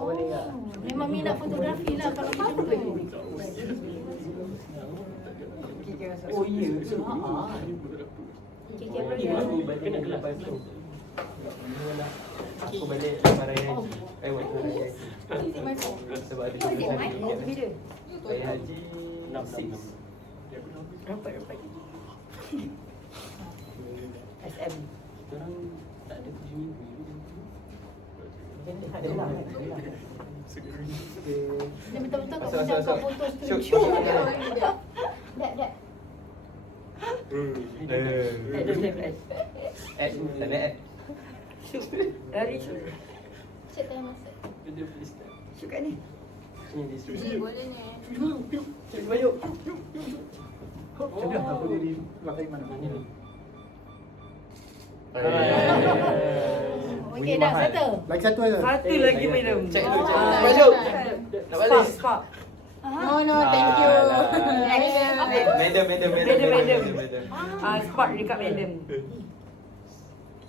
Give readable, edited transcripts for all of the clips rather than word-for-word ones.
Oh, memang minat fotografi lah kalau macam tu. Oh ya. Kena kelas tu. Aku balik lepas raya haji. Waktu raya haji. Sebab ada tiket raya haji 6. Rapat. SM. Orang tak ada 7 minggu. Dia betul-betul kau macam kau foto studio. Dak. Tak ada Syuk. Dari syuk. Cik tengah masak. Dia please tak. Syuk kat ni. Sini dia syuk. Bolehnya. Cik bayuk. Cakap aku jadi pakai mana? Ni. Okey dah settle. Lagi satu aja. Satu lagi madam. Cek dulu, cek. Ah. Bayuk. Nak balik. Spark. No, thank you. Madam. Spark dekat madam.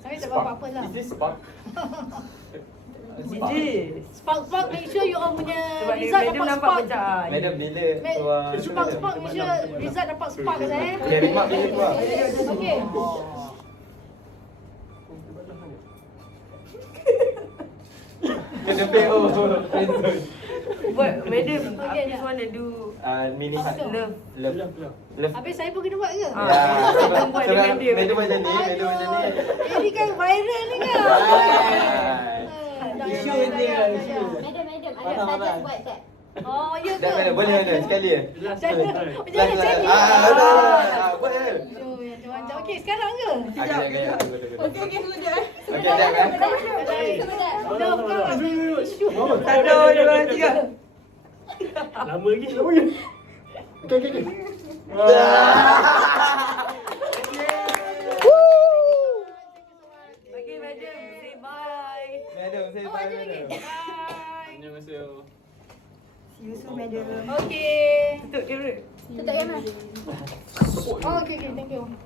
Saya tak apa-apa lah. Is this spark? DJ. Spark, make sure you all punya Sebab result madam dapat nampak spark. macam Madam bila keluar. Spark, make sure result dapat spark ke saya. Ya, remark bila keluar. Okey. Kena PO. Buat madam, Okay, Hafiz dah. wanna do Mini Apa tu? love. Habis saya pun kena buat ke? madam buat dengan dia. Madam macam ni, madam macam ni. Ini kan viral ni kan. Isu ni lah, isu. Madam, ada saja buat tak? Oh, ya ke? Dah madam, boleh madam sekali ya. Jangan cari. Buat ya. Macam okey sekarang ke? Okey, Okey, sekejap. okey, dah kan. Dah kan. Isu. Satu, dua, tiga. Lama lagi. Okey. Okay madam, say bye. Madam, say bye madam. Bye. Annyeonghaseyo. See you soon madam. Okey. Tutup kamera. Tutup kamera. Oh, okey, thank you.